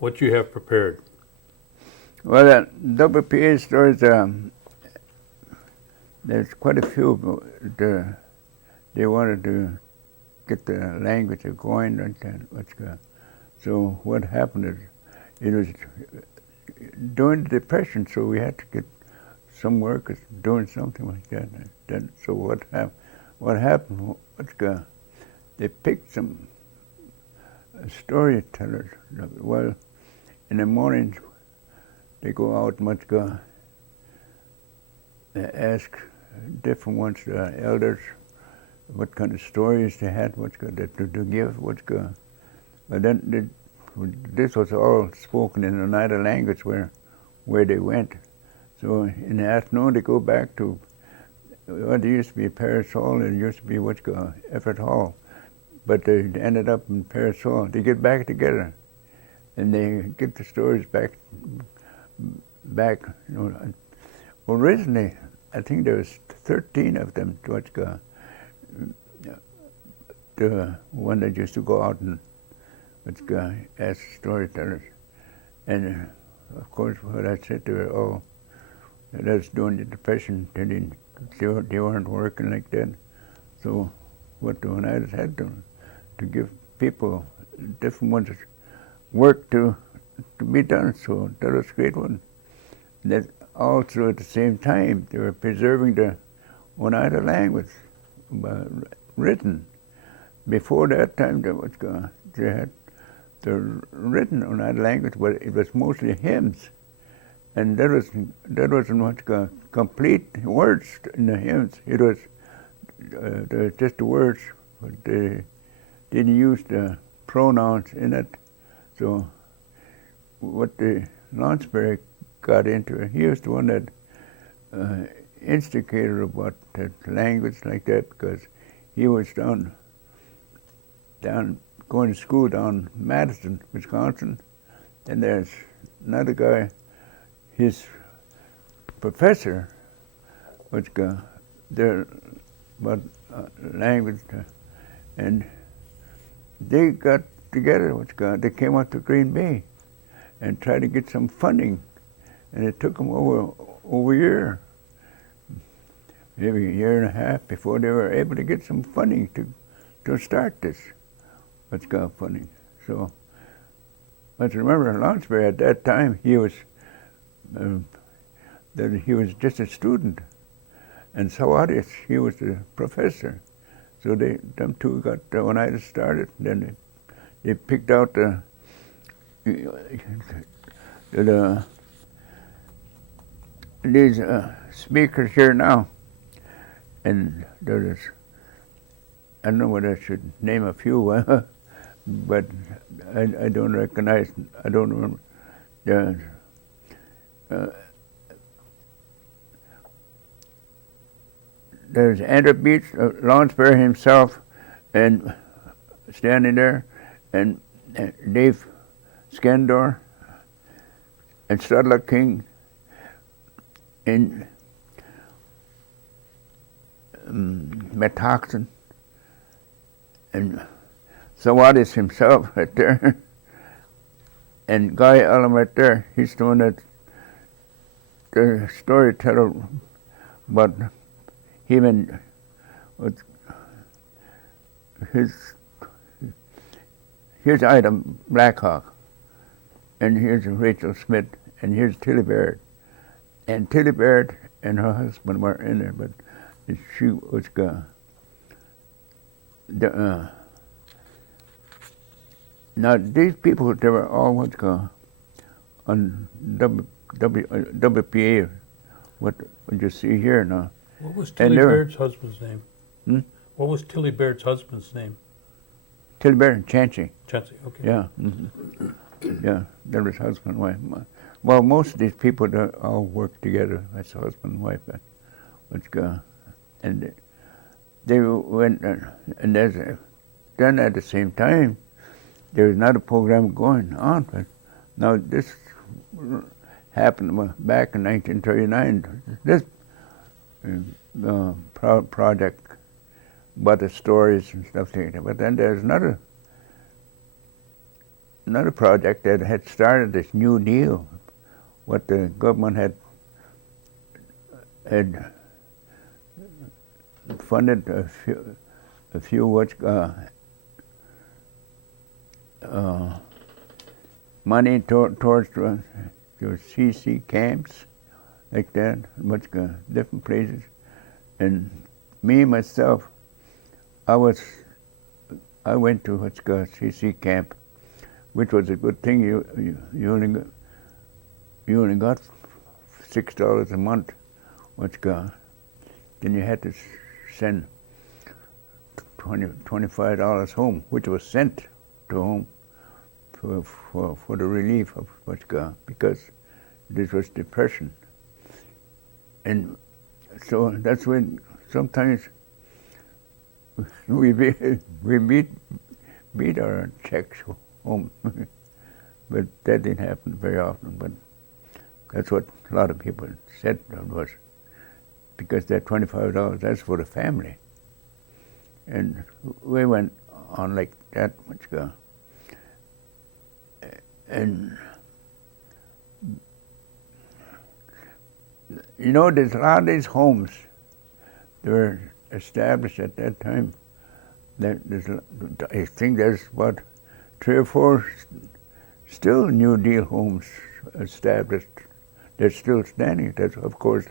what you have prepared. Well, WPA stories, there's quite a few. They wanted to get the language going. So what happened is, it was during the Depression, so we had to get some workers doing something like that. So what happened? They picked some storytellers. Well, in the mornings, they go out they ask different ones, elders, what kind of stories they had, to give, But then this was all spoken in another language where they went. So in the afternoon they go back to what used to be Paris Hall, and it used to be Everett Hall, but they ended up in Paris Hall. They get back together, and they get the stories back. Originally, I think there was 13 of them. The one that used to go out and ask storytellers, and of course, what I said to her, that's during the Depression. They weren't working like that. So what the United had to give people, different ones, work to be done. So that was a great one. That also at the same time they were preserving the Oneida language, written. Before that time they had the written Oneida language, but it was mostly hymns. And that wasn't complete words in the hymns. It was just the words, but they didn't use the pronouns in it. So what the Lonsberry got into, he was the one that instigated about that language like that, because he was down going to school down Madison, Wisconsin, and there's another guy. His professor was there about language, and they got together. They came out to Green Bay and tried to get some funding, and it took them over a year, maybe a year and a half, before they were able to get some funding to start this. Funding. So, but remember, Lonsberry at that time he was just a student, and Sawadis, he was the professor. So them two got when I started. Then they picked out these speakers here now, and there's, I don't know whether I should name a few, but I don't recognize. I don't remember. There's Andrew Beach, Lonsberry himself, and standing there, and Dave Skandor, and Studler King, and Metoxen, and Sawadis himself right there, and Guy Allen right there. He's the one that the storyteller, but him and here's Ida Blackhawk, and here's Rachel Smith, and here's Tilly Baird. And Tilly Baird and her husband were in there, but she was now these people, they were all on WPA, what you see here now. What was Tilly Baird's husband's name? What was Tilly Baird's husband's name? Tilly Baird, Chancey. Chancey, okay. Yeah, yeah, that was husband and wife. Well, most of these people, they all work together as husband and wife. And they went, and then at the same time, there was another program going on. But now this happened back in 1939. This project about the stories and stuff like that. But then there's another another project that had started this New Deal, what the government had funded a few money towards the CC camps, like that, different places. And me, myself, I went to CC camp, which was a good thing. You only got $6 a month. Then you had to send $25 home, which was sent to home for the relief of because this was depression. And so that's when sometimes we beat our checks home, but that didn't happen very often. But that's what a lot of people said was, because that $25, that's for the family. And we went on like that much ago. And you know, there's a lot of these homes that were established at that time. I think there's about 3 or 4 still New Deal homes established. They're still standing. That's, of course,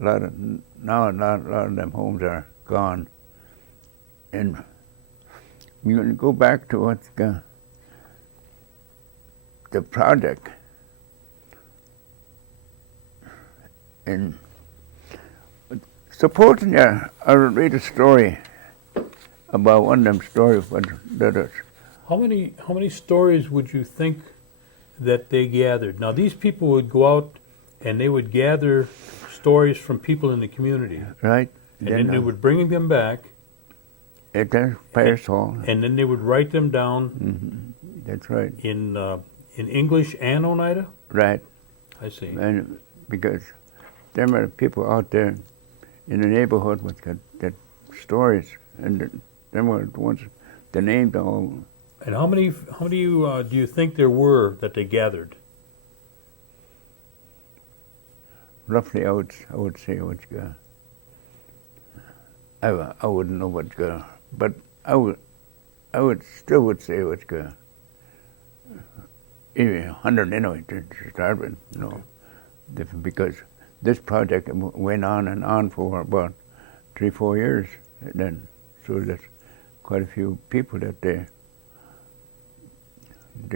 a lot of them homes are gone. And we're going to go back to what's the project. And supposing I read a story about one of them stories, but that is. How many stories would you think that they gathered? Now, these people would go out and they would gather stories from people in the community. Right. And then they would bring them back. At their Paris Hall. And then they would write them down. Mm-hmm. That's right. In English and Oneida? Right. I see. And because there were people out there in the neighborhood with that stories, and them were the ones, the names all. And how many do you think there were that they gathered? Roughly, I would say what's going. I wouldn't know what's going, but I would still say what's going. Even 100 anyway to start with, you know, different, because this project went on and on for about 3-4 years. Then, so there's quite a few people that they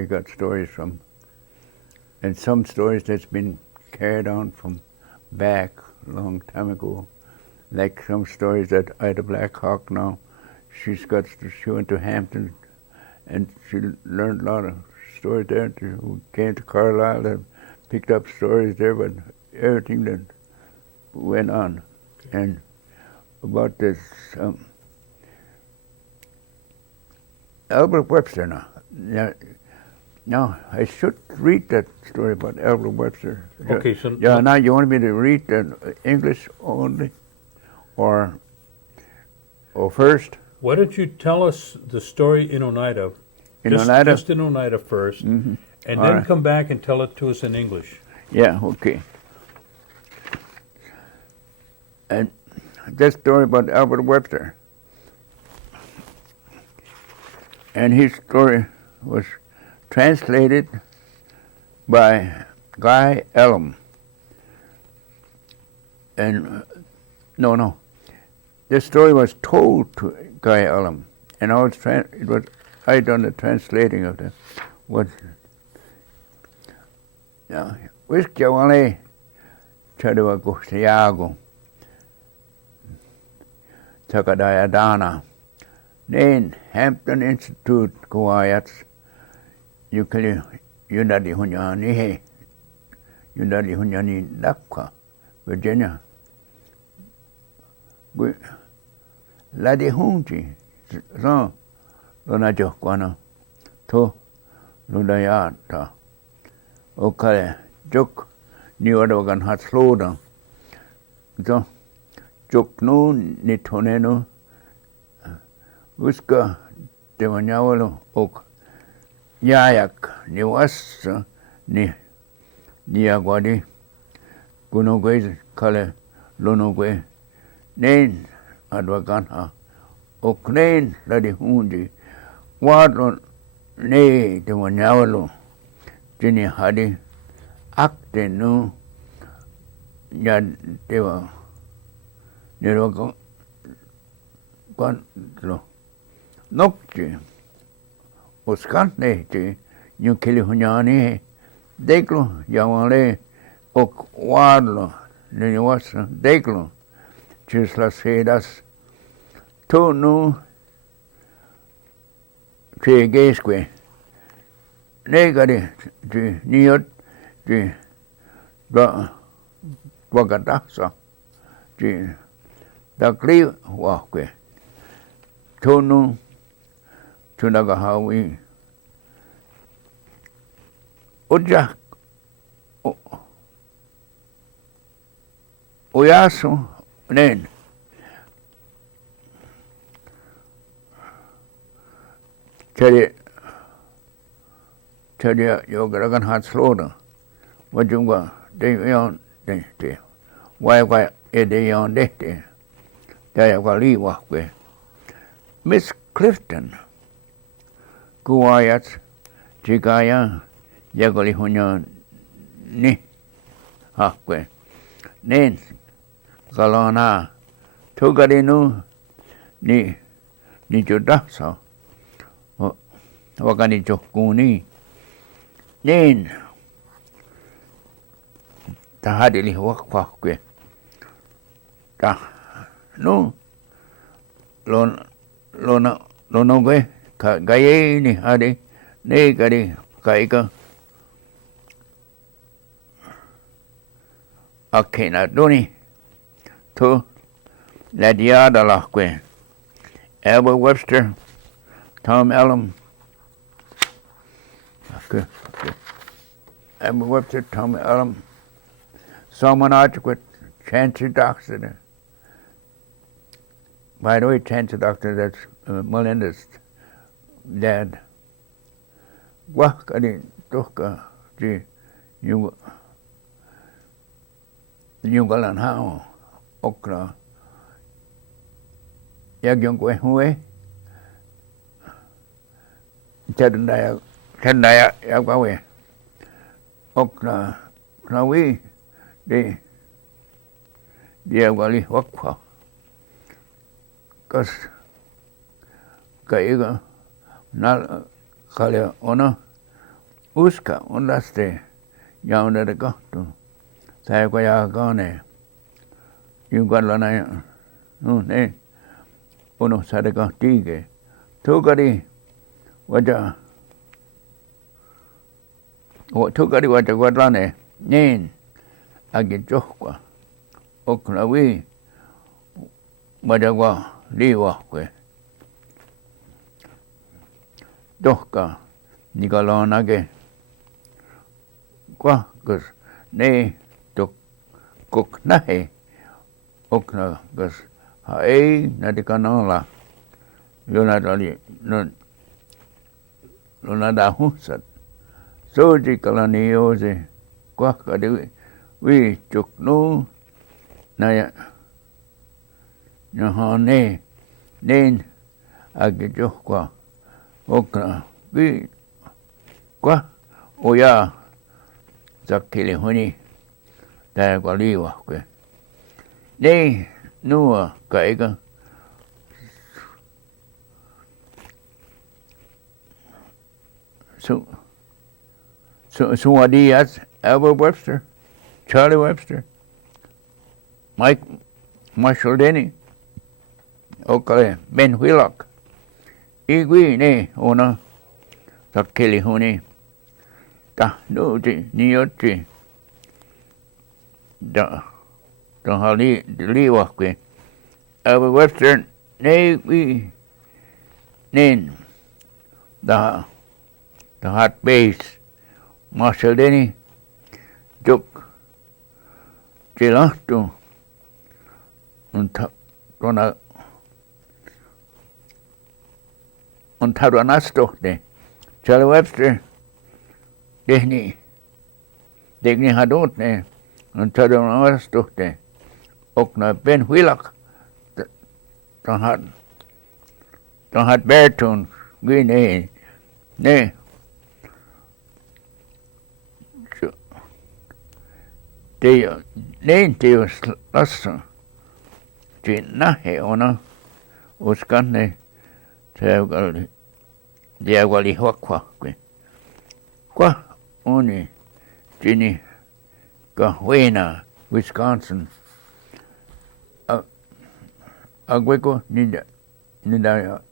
got stories from, and some stories that's been carried on from back a long time ago, like some stories that Ida Black Hawk now, she went to Hampton, and she learned a lot of stories there. She came to Carlisle and picked up stories there, but everything that went on. Okay. And about this Albert Webster now I should read that story about Albert Webster. Okay, so now you want me to read the English only, or first? Why don't you tell us the story in Oneida? Oneida? Just in Oneida first, and then come back and tell it to us in English. Yeah, okay. And this story about Albert Webster. And his story was translated by Guy Elam. And no. This story was told to Guy Elam, and I done the translating of what. Now, Wiskjawale Chadawago Siago Takadayadana Nain Hampton Institute Kuayats Yukali Yunadi Hunyani Yunadi Hunyani Dakwa, Virginia. Ladi Hunchi so Lona Jokwana to Ludayata Okay, Juk New Organ had slowed down. So Juk no Nitoneno Uska Devanyawalo Oak Yayak ni was ni agwadi kunogwe kale lonogwe nen adwagan ha oknen ladi hundi wadon ne de wanyawalo jini hadi akte nu ya dewa nero kon lo nokti uskante ti nyukili hunyani deklo yawale ok wadlo ni was deklo chis las hedas tu nu che gesque negari ti niot ti ba wagadasa ti dakli wakwe tu nu tunaga hawi ujak uyasu nen Tadi yogaragan hat sloda wajunga de yon de wai de yon de ya wali wakwe Miss Clifton kuayat jigaya yagoli hunyo ni hakwe nen galona tugadinu ni judasa wakani chokuni nen tahadili wakwe ta no lona gwe gaye ni hade ne gari kaika akena doni to ladia dalakwe Albert Webster Tom Elam okay. Albert Webster Tom Elam someone article Chancy Doctor. By the way, Chancy Doctor, that's Melinda's dad. Wakani toka ji yugalan hao okra yagyong kwe huwe tendaya yagwawe okra krawi de yagwali wakwa kas kaiga nal kale ona uska ondaste yauna de gato sai kwa ya gane yugala na no ne uno sare ga tige tugari waja gwadane nen agi jokwa okrawi waja liwa kwe dohka nigalonage kwa gus ne tok kok nahe okna gus hae nadikanola yonadali lonada husat soji kalaniyoze kwa kadi wi chuknu naya Nahane nen agijo kwa okna wi kwa oya zakile huni da kwa liwa kwe ne nuwa kaiga so wadias Albert Webster Charlie Webster Mike Marshall Denny okay Ben Wheelock igwi ne ona zakile huni ta no ti nioti da hali liwa kwe Albert Webster ne wi nen the hot base Marshall Denny juk gelato un taronasto de Charlie Webster, Digni Hadotne, and Tadon Ostochte, Okna Ben Wheelock, Don had Beartoon, Guinea, ne. De Deus Lassa, de Nahe ona, Uskanne, Teagal, Diaguali Hokwa, Qua, Oni, Ginny, Gahwena, Wisconsin, Agueco, Nida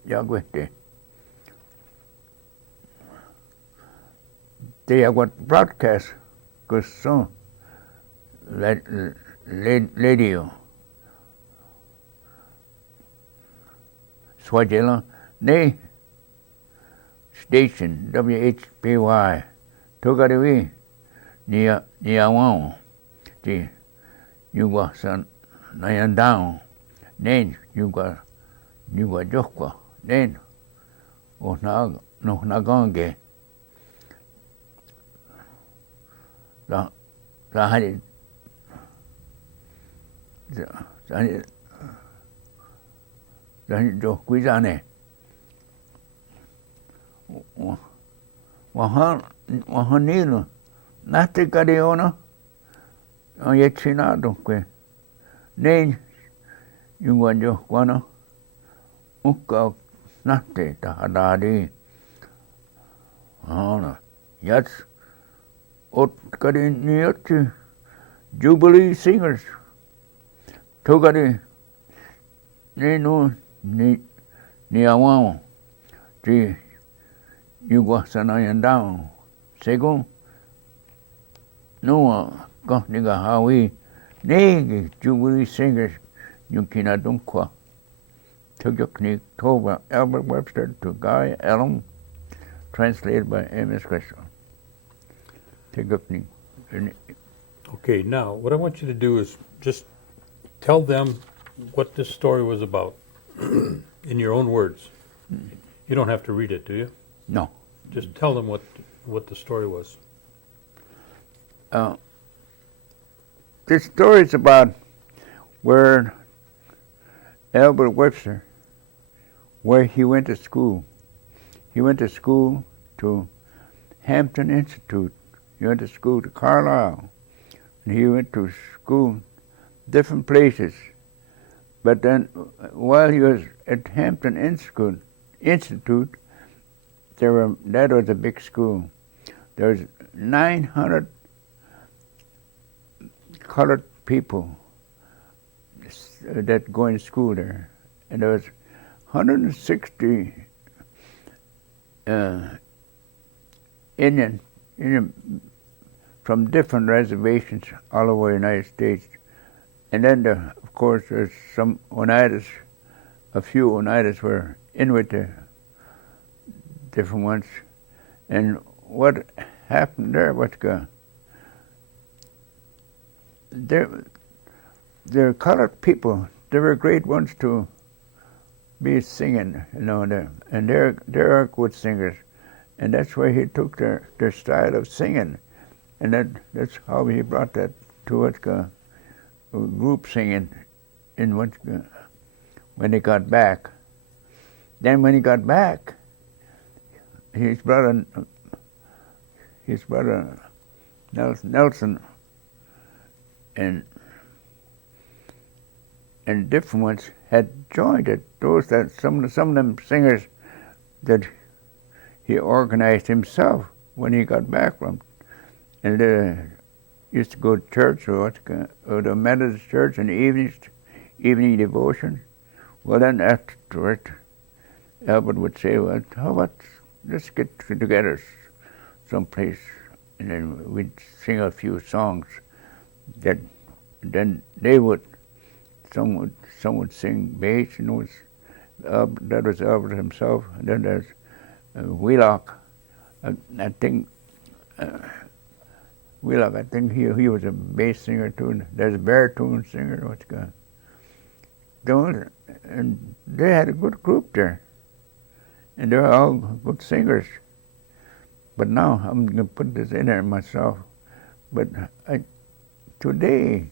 Yaguete. They are what broadcast, because so, radio, Swajela, ne station, WHPY, Togariwi, Niawang, the Yuga San Nayandown, Nen, Yuga Jokwa, Nen, no Nagange. Zahani jo Guizane. Wahanilo, Nate Gadiona, Yetchinado, Nen, Yuanjo, Guano, Uka, Nate, Tahadadi, Hana, Yats. Otkari Nioti, Jubilee Singers, Togari, Nino, Niawang, G. Yuguasanayan down, Sego, Noah, Gotniga Hawi, Negi, Jubilee Singers, Yukina Dunkwa, Tuguknik, Toba, Albert Webster to Guy Elm, translated by Amos Christjohn. Okay, now what I want you to do is just tell them what this story was about in your own words. You don't have to read it, do you? No. Just tell them what the story was. This story is about where Albert Webster, where he went to school. He went to school to Hampton Institute. He went to school to Carlisle, and he went to school different places. But then, while he was at Hampton Institute, that was a big school. There was 900 colored people that going to school there, and there was 160 Indian from different reservations all over the United States. And then, of course, there's some Oneidas, a few Oneidas were in with the different ones. And what happened there was they're colored people. They were great ones to be singing, and they're good singers. And that's why he took their style of singing. And that's how he brought that to group singing in when they got back. Then when he got back, his brother Nelson and different ones had joined it. Some of them singers that he organized himself when he got back from, and used to go to church or the Methodist church in the evening devotion. Well, then after it, Albert would say, "Well, how about let's get together someplace, and then we'd sing a few songs." That then they would, some would sing bass, and that was Albert himself. And then there's Wheelock. I think Wheelock. I think he was a bass singer too. There's a baritone singer. And they had a good group there, and they were all good singers. But now I'm going to put this in there myself. But today,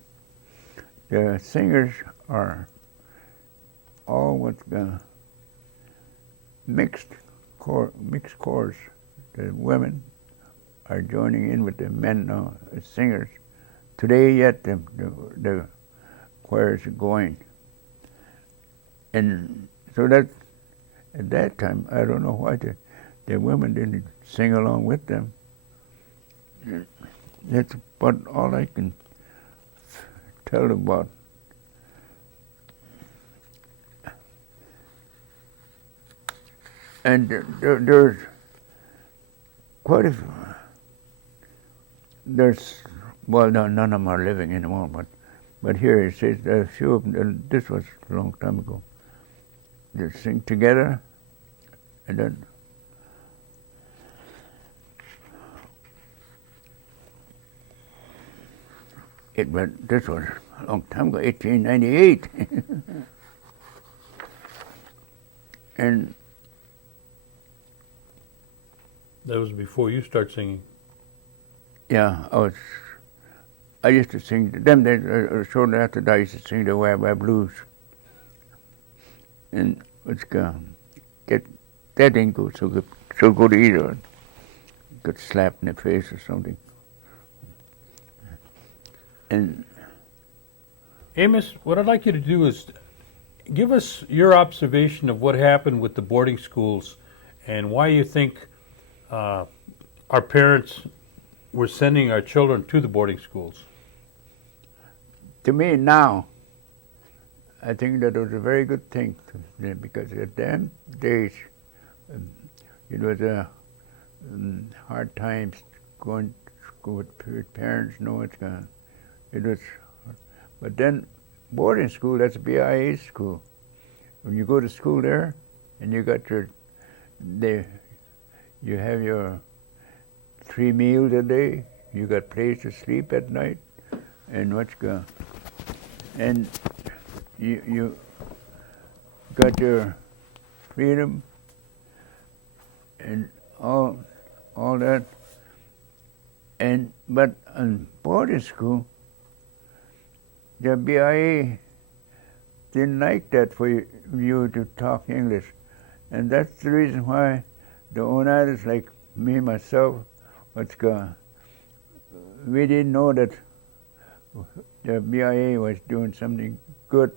the singers are all with mixed chorus. The women are joining in with the men now as singers. Today yet the choirs are going. And so that at that time, I don't know why the women didn't sing along with them. That's about all I can tell about. And there's quite a few. Well, none of them are living anymore, but here it says there are a few of them, this was a long time ago. They sing together, and then this was a long time ago, 1898. And That was before you start singing. yeah, I used to sing them. Shortly after that, I used to sing the Wah Blues, and that didn't go so good either. Got slapped in the face or something. And Amos, what I'd like you to do is give us your observation of what happened with the boarding schools and why you think our parents were sending our children to the boarding schools. to me now, I think that was a very good thing because at them days, it was a hard times going to school with parents. No, it was, but then boarding school, that's BIA school. When you go to school there, and you got you have your 3 meals a day. You got place to sleep at night, and and you got your freedom and all that. But in boarding school, the BIA didn't like that for you to talk English, and that's the reason why the owners like me myself, we didn't know that the BIA was doing something good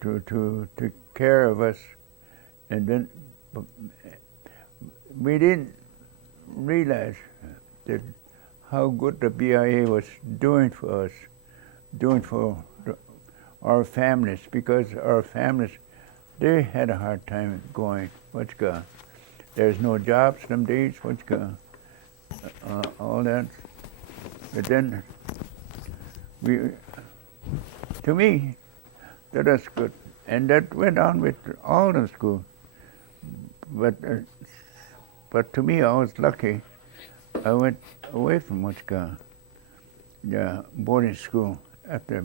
to take care of us, and then we didn't realize that how good the BIA was doing for us, doing for our families, because our families, they had a hard time going. There's no jobs some days. All that. But then to me, that was good, and that went on with all the schools. But to me, I was lucky. I went away from the boarding school after,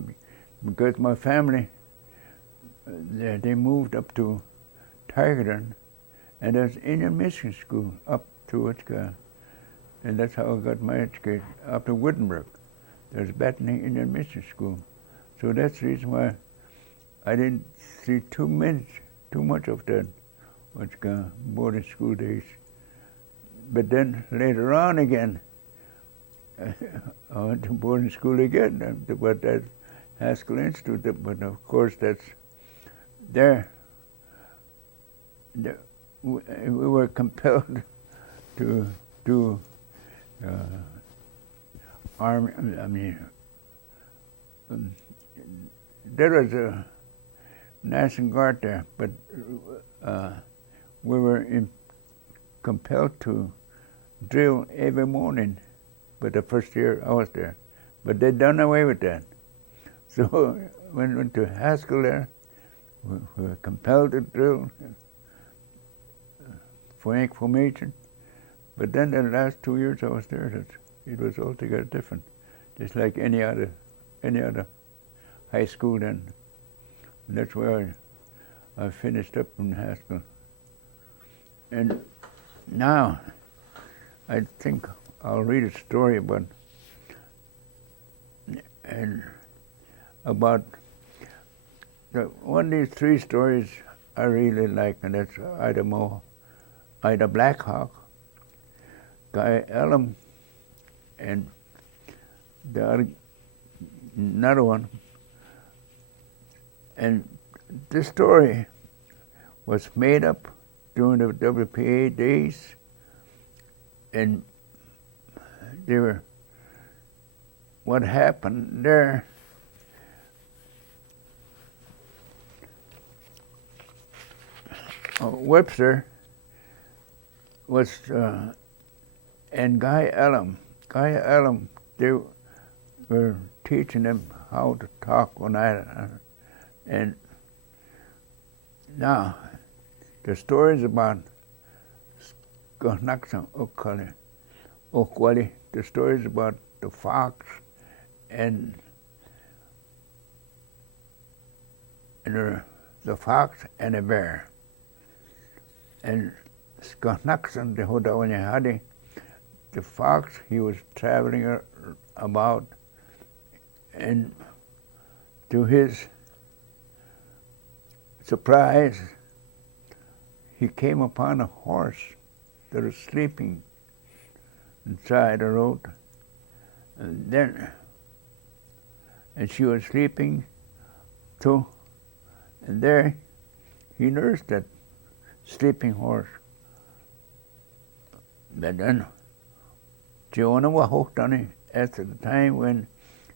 because my family, they moved up to Tigerton, and there's Indian Mission School up to and that's how I got my education, up to Wittenberg. There's Bethany Indian Mission School. So that's the reason why I didn't see too much of that boarding school days. But then later on again, I went to boarding school again, but that Haskell Institute, but of course that's there. We were compelled to do army. I mean, there was a National Guard there, but we were compelled to drill every morning. But the first year I was there, but they done away with that. So when we went to Haskell there, we were compelled to drill for formation. But then the last 2 years I was there, it was altogether different, just like any other high school then. And that's where I finished up in Haskell. And now I think I'll read a story about one of these three stories I really like, and that's Ida Black Hawk, Guy Elam, and another one. And this story was made up during the WPA days, and what happened there, Webster was, and Guy Elam, they were teaching them how to talk one night. And now, the stories about the stories about the fox and the fox and the bear. And the fox, he was traveling about, and to his surprise, he came upon a horse that was sleeping inside the road. And she was sleeping too. And there he nursed that sleeping horse. But then, Jonah was hooked on it after the time when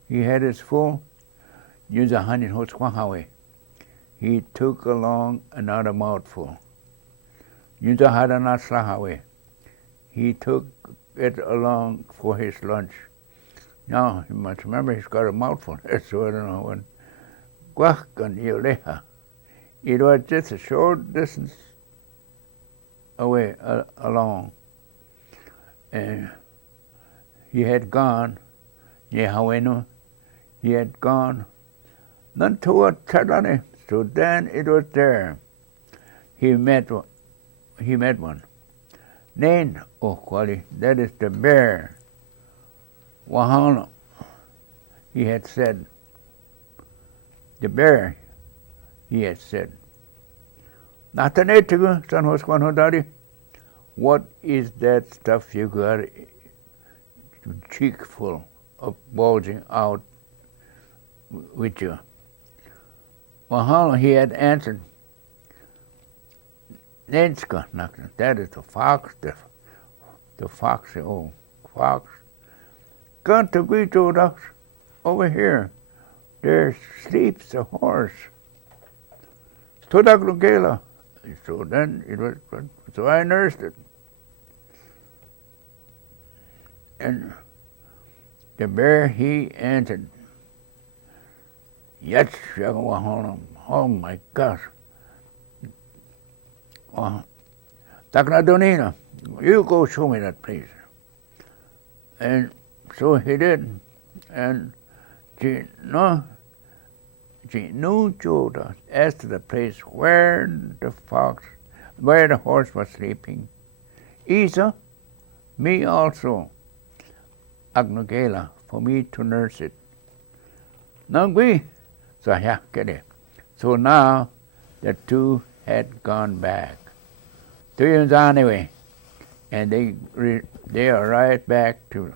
he had his full, he took along another mouthful. He took it along for his lunch. Now, you must remember he's got a mouthful, so I don't know when. It was just a short distance away along. And he had gone, he had gone, none to a Chadani. So then it was there. He met one. Nain Okwali, that is the bear. Wahana, he had said. The bear, he had said. Natanetigu, son Hosquanhodari, what is that stuff you got cheek full of bulging out with you? Wahana, he had answered, Nenska, that is the fox, the foxy old fox. Come to greet you, ducks, over here. There sleeps a horse. Todaglugela. So then it was, so I nursed it. And the bear, he answered, Yes, oh my gosh. Taknadonina, you go show me that place. And so he did. And she knew Joda as to the place where the horse was sleeping. Isa, me also, Agnogela, for me to nurse it. Nangwi, so now the two had gone back. 2 years anyway, and they arrived back to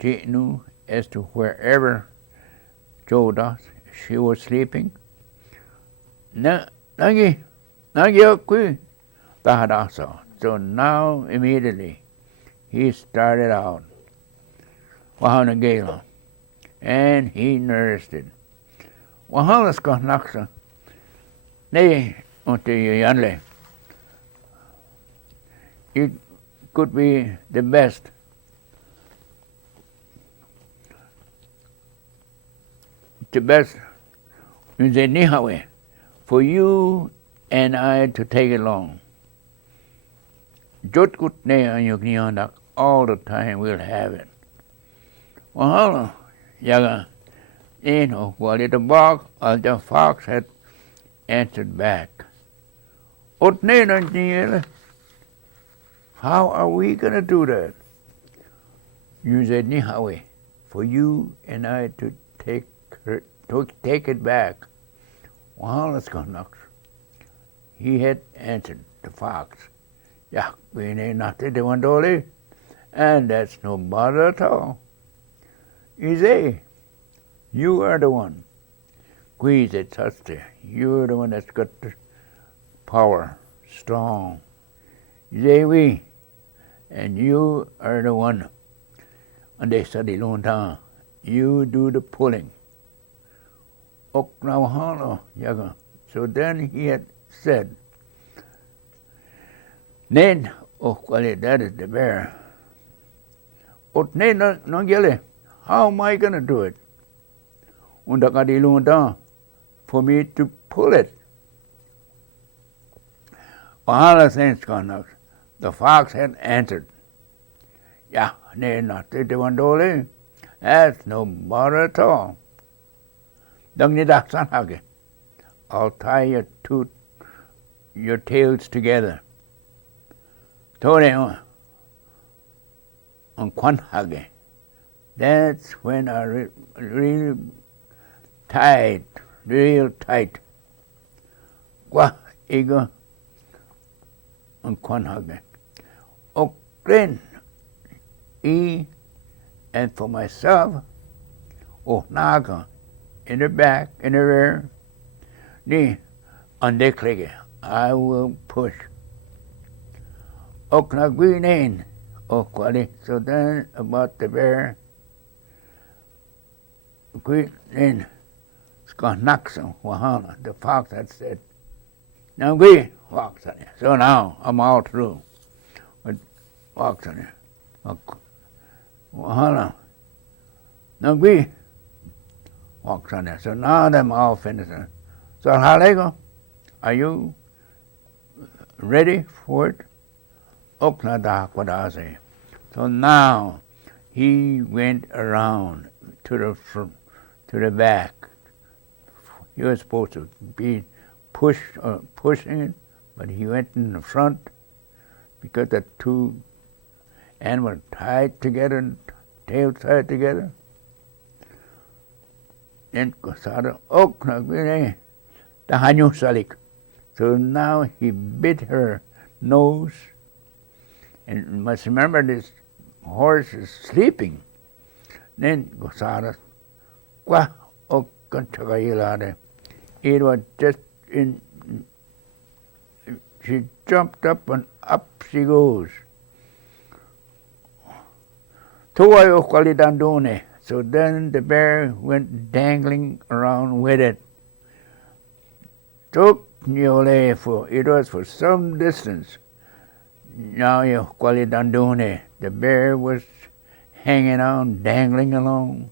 Jitnu as to wherever Joda, she was sleeping. So now immediately he started out, Wahanagela, and he nursed it. Wahalaska naksa, ne unto yanle. It could be the best. The best for you and I to take along. All the time we'll have it. Well, yaga, the fox had answered back. how are we going to do that? You said, Nihawe, for you and I to take it back. Well, let's go, Knox. He had answered the fox, yeah, we ain't nothing to one dolly, and that's no bother at all. He say, you are the one. We said, Sister, you're the one that's got the power, strong. He say, we, and you are the one. And they said, long time, you do the pulling. Oklahoma, yaga. So then he had said, Nen, that is the bear. Nen, no gele. How am I going to do it? Und da got long time for me to pull it. All sense gone. The fox had answered, yeah, nay, not the one dolly. That's no bother at all. Don't need that son huggy. I'll tie your tails together. Tony on quan huggy. That's when I really tight, real tight. Qua ego on quan huggy. Oh, then, and for myself, naga, in the back, in the rear, on the clicker, I will push. Green in, quality. So then about the bear, green in, Naxon, Wahana, the fox had said, now we fox on it. So now I'm all through with fox on it. Wahana, now we fox on it. So now I'm all finished. So Halego, are you ready for it? So now he went around to the front, to the back. He was supposed to be pushing it, but he went in the front because the two animals tied together, tails tied together. Then so now he bit her nose. And you must remember this horse is sleeping. Then Gosara, it was just in, she jumped up and up she goes. So then the bear went dangling around with it. It was for some distance. Now the bear was hanging on, dangling along.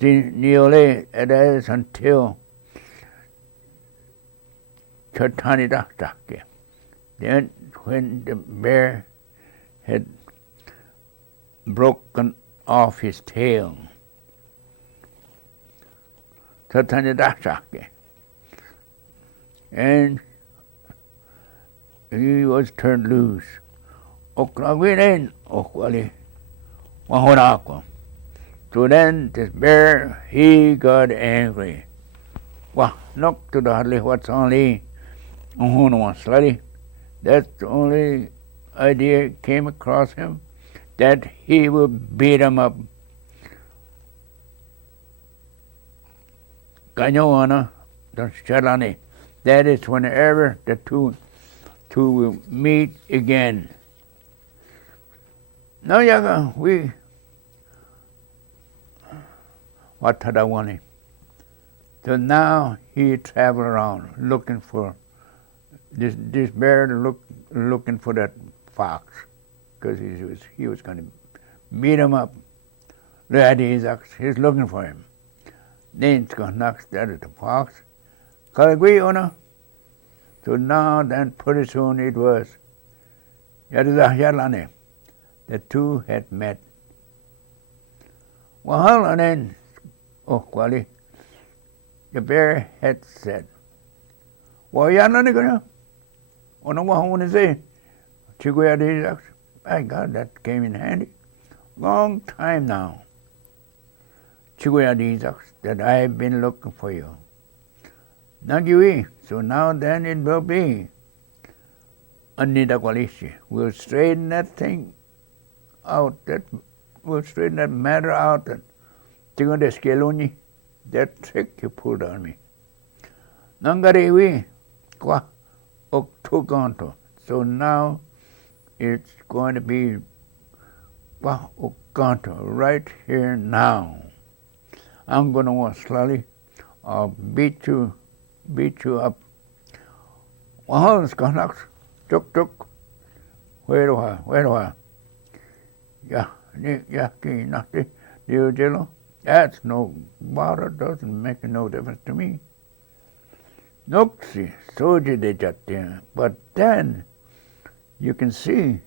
It is until then when the bear had broken off his tail. And he was turned loose. So then this bear, he got angry. Look to the hardly what's only slutty. That's the only idea came across him, that he would beat him up. That is whenever the two will meet again. Now, Yaga, what did I want him? So now he traveled around looking for this bear, looking for that fox, because he was going to beat him up. He's looking for him. Then he's going to knock that at the fox. So now then pretty soon it was. The two had met. And then, the bear had said, My God, that came in handy. Long time now. Chiguya Dizaks, that I've been looking for you. Nagiwi, so now then it will be. Anita Kwalishi. We'll straighten that thing out. We'll straighten that matter out. Tingo de Skeloni, that trick you pulled on me. Nangarewi, kwa oktuganto. So now it's going to be kwa okganto right here now. I'm going to walk slowly. I'll beat you up. Wahan's gonna tuk. Where do I? Yeah, nothing. You jello? That's no water, doesn't make no difference to me. Noxy, soji de jatte. But then you can see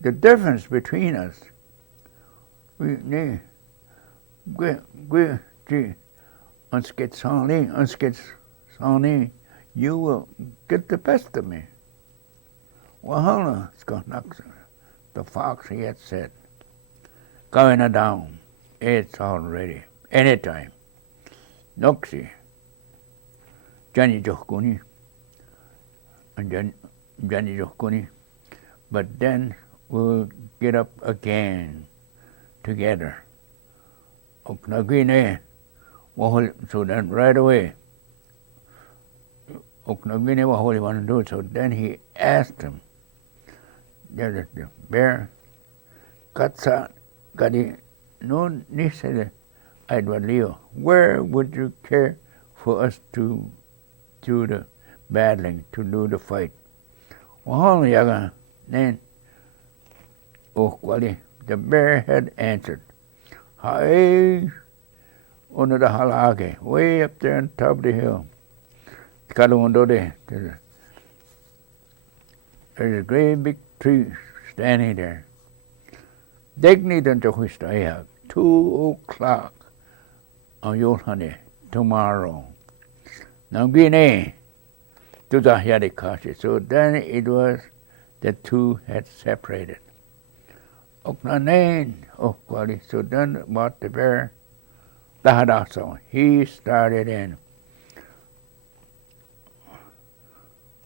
the difference between us. We unsketsani, you will get the best of me. Wahala, the fox, he had said, going down, it's all ready, anytime. Noxy, Johnny Johkuni, and Johnny Johkuni, but then we'll get up again together. Oknagine, so then right away, Oknagine what he want to do. So then he asked him, the bear, Katsa, Gadi, no, Nisele, Edward Leo, where would you care for us to do the battling, to do the fight? Well, Yaga, then, Okwali, the bear had answered, Hi, under the halage, way up there on top of the hill. There's a great big tree standing there. Digni dan Johustaya, 2:00 on Yolhane tomorrow. Now Guinea to the Yadikashi. So then it was the two had separated. Oknanen, Okwali. So then what the bear, the Hadasso, he started in.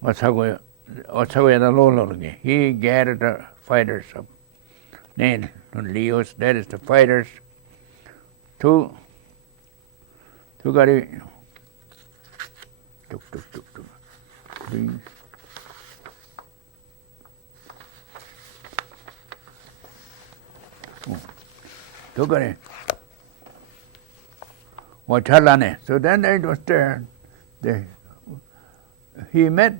What's how we the Lolo? He gathered the fighters up. Then Leos, that is the fighters. Two got it. Tuk. 3. Two got it. What Chalane? So then it was there. He met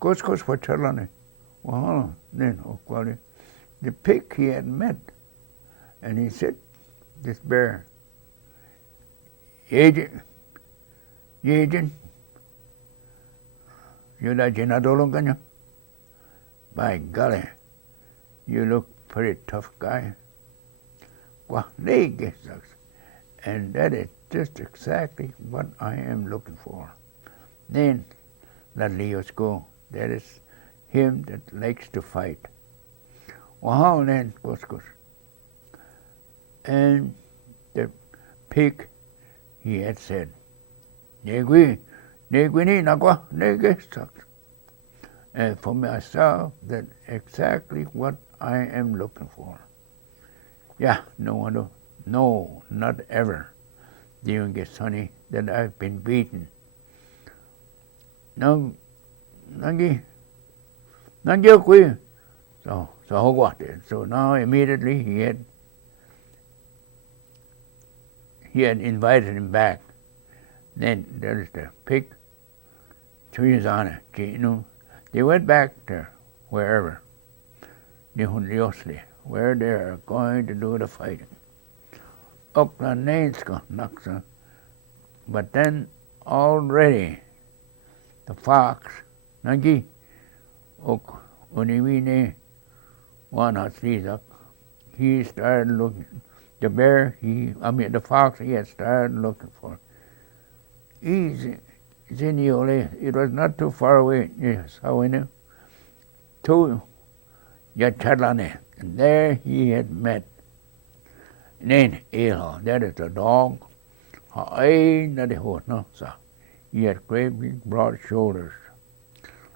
Coach for Chalane. Well, then, the pig he had met, and he said, this bear, Agent, you like Jenadolonganya? By golly, you look pretty tough guy. Well, they get sucks. And that is just exactly what I am looking for. Then let Leos go. That is him that likes to fight. Well, then, goes. And the pig, he had said, Negui ni nagwa, nege sucks. And for myself, that's exactly what I am looking for. Yeah, no, not ever. During the sunny that I've been beaten. Now, Nangi Kui. So what? So now immediately he had invited him back. Then there's the pig. They went back to wherever, where they are going to do the fighting. But then already the fox, Nagi, Uniwine, he started looking. The bear, the fox, he had started looking for. Easy, it was not too far away. Yes, how we knew. to Yachalane, and there he had met Nen Elo, that is the dog. He had great big broad shoulders.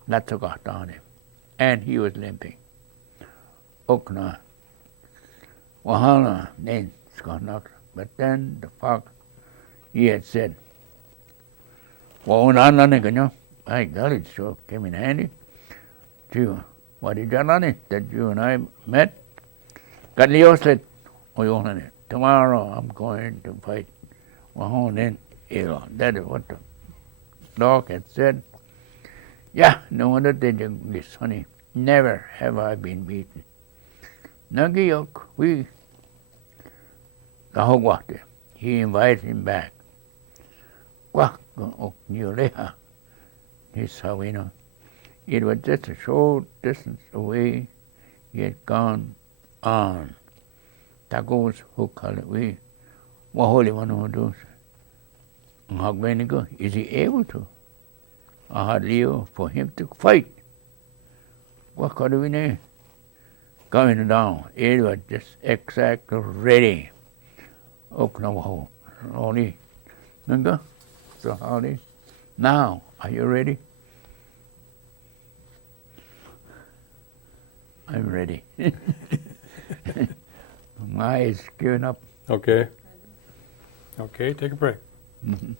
That's a got on him. And he was limping. Okna. Wahala Nen Skonak. But then the fox, he had said, well, my God, it sure came in handy. To what did you learn it that you and I met? Got Leo said, tomorrow I'm going to fight. Well, then, that is what the dog had said. Yeah, no wonder they did this, honey. Never have I been beaten. Nagiyok, the hog walked there. He invited him back. Quack, Yuleha. This how we know. It was just a short distance away. He had gone on. Tacos, who call it we. What holy one who does? How going to go? Is he able to? I had Leo for him to fight. What could we know? Coming down, it was just exactly ready. Oklahoma, only. Nunga, so howdy. Now, are you ready? I'm ready. My eyes giving up. Okay. Okay, take a break. Mm-hmm.